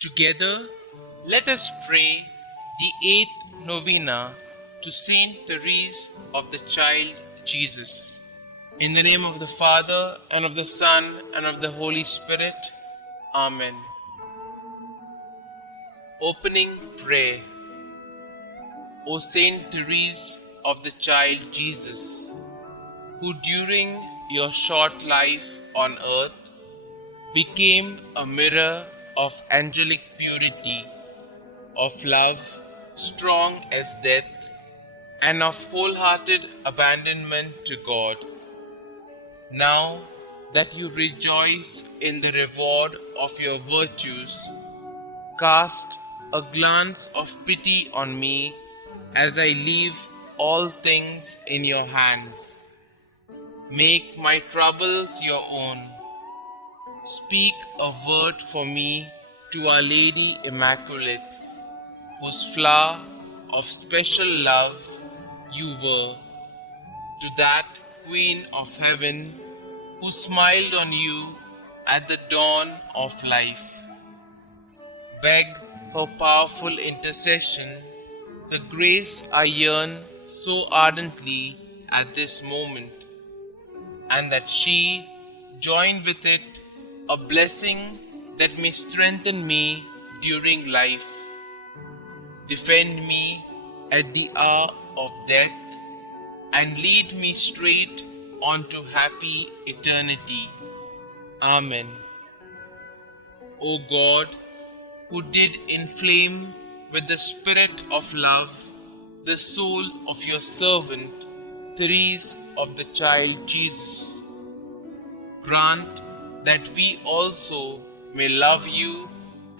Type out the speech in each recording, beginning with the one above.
Together, let us pray the 8th Novena to Saint Therese of the Child Jesus. In the name of the Father, and of the Son, and of the Holy Spirit. Amen. Opening Prayer. O Saint Therese of the Child Jesus, who during your short life on earth became a mirror of angelic purity, of love strong as death, and of wholehearted abandonment to God. Now that you rejoice in the reward of your virtues, cast a glance of pity on me as I leave all things in your hands. Make my troubles your own. Speak a word for me to Our Lady Immaculate, whose flower of special love you were, to that Queen of Heaven who smiled on you at the dawn of life. Beg her powerful intercession, the grace I yearn so ardently at this moment, and that she join with it a blessing that may strengthen me during life, defend me at the hour of death, and lead me straight on to happy eternity. Amen. O God, who did inflame with the spirit of love the soul of your servant, Therese of the Child Jesus, grant that we also may love you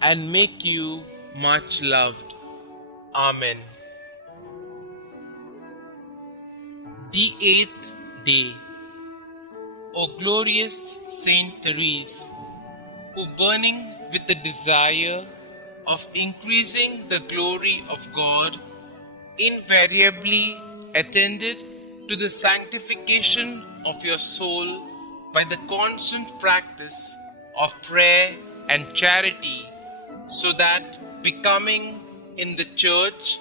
and make you much loved. Amen. The 8th day. O glorious Saint Therese, who burning with the desire of increasing the glory of God, invariably attended to the sanctification of your soul by the constant practice of prayer and charity, so that, becoming in the Church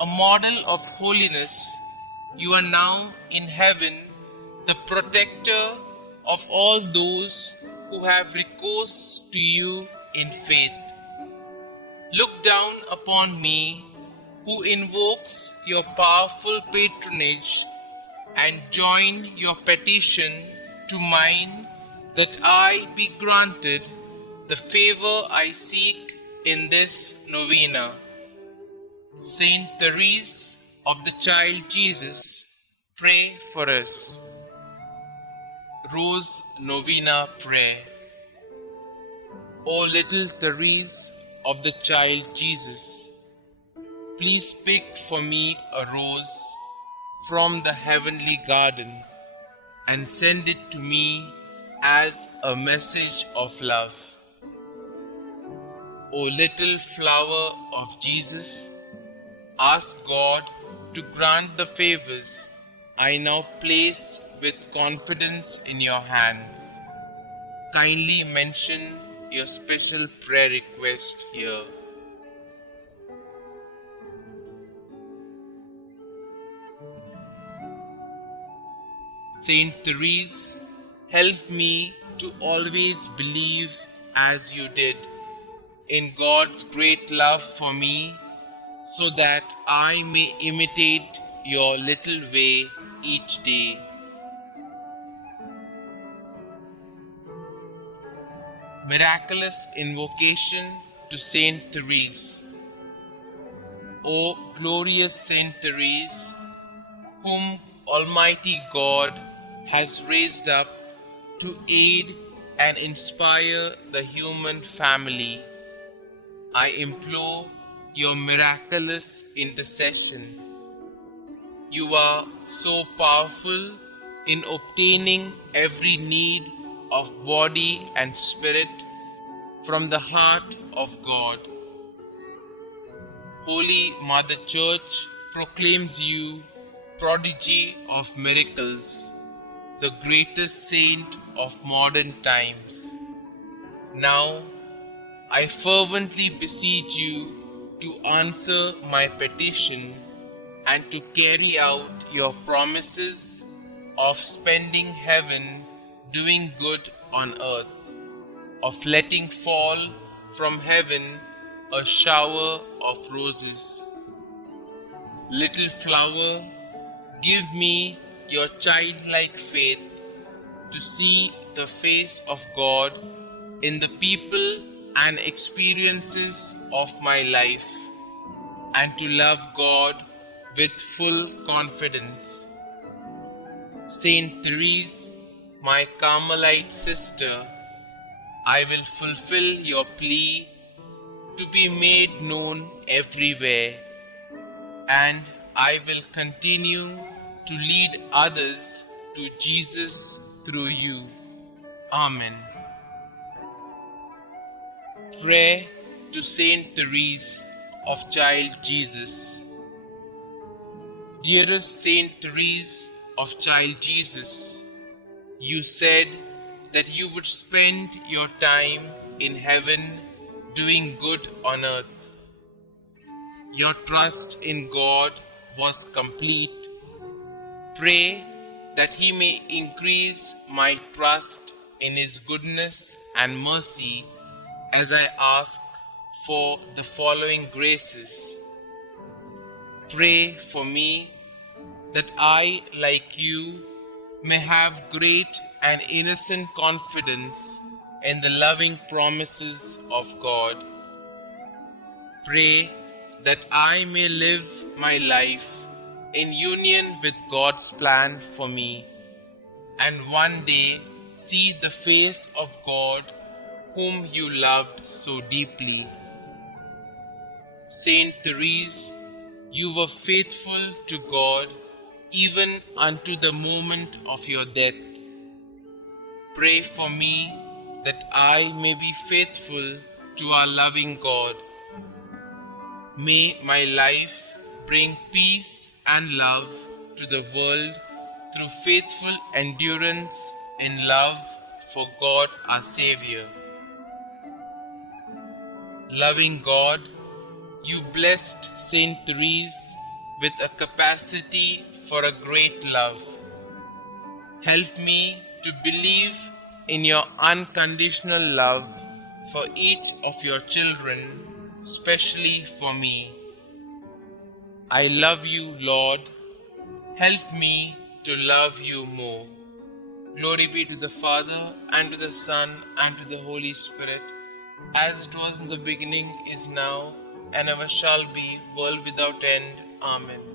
a model of holiness, you are now in heaven the protector of all those who have recourse to you in faith. Look down upon me, who invokes your powerful patronage, and join your petition to mine, that I be granted the favor I seek in this novena. Saint Therese of the Child Jesus, pray for us. Rose Novena Prayer. O little Therese of the Child Jesus, please pick for me a rose from the heavenly garden and send it to me as a message of love. O little flower of Jesus, ask God to grant the favors I now place with confidence in your hands. Kindly mention your special prayer request here. Saint Therese, help me to always believe as you did in God's great love for me, so that I may imitate your little way each day. Miraculous Invocation to Saint Therese. O glorious Saint Therese, whom Almighty God has raised up to aid and inspire the human family, I implore your miraculous intercession. You are so powerful in obtaining every need of body and spirit from the heart of God. Holy Mother Church proclaims you prodigy of miracles, the greatest saint of modern times. Now, I fervently beseech you to answer my petition and to carry out your promises of spending heaven doing good on earth, of letting fall from heaven a shower of roses. Little flower, give me your childlike faith to see the face of God in the people and experiences of my life, and to love God with full confidence. Saint Therese, my Carmelite sister, I will fulfill your plea to be made known everywhere, and I will continue to lead others to Jesus through you. Amen. Prayer to Saint Therese of Child Jesus. Dearest Saint Therese of Child Jesus, you said that you would spend your time in heaven doing good on earth. Your trust in God was complete. Pray that He may increase my trust in His goodness and mercy as I ask for the following graces. Pray for me that I, like you, may have great and innocent confidence in the loving promises of God. Pray that I may live my life in union with God's plan for me, and one day see the face of God whom you loved so deeply. Saint Therese, you were faithful to God even unto the moment of your death. Pray for me that I may be faithful to our loving God. May my life bring peace and love to the world through faithful endurance in love for God our Xavier. Loving God, you blessed Saint Therese with a capacity for a great love. Help me to believe in your unconditional love for each of your children, especially for me. I love you, Lord. Help me to love you more. Glory be to the Father, and to the Son, and to the Holy Spirit, as it was in the beginning, is now, and ever shall be, world without end. Amen.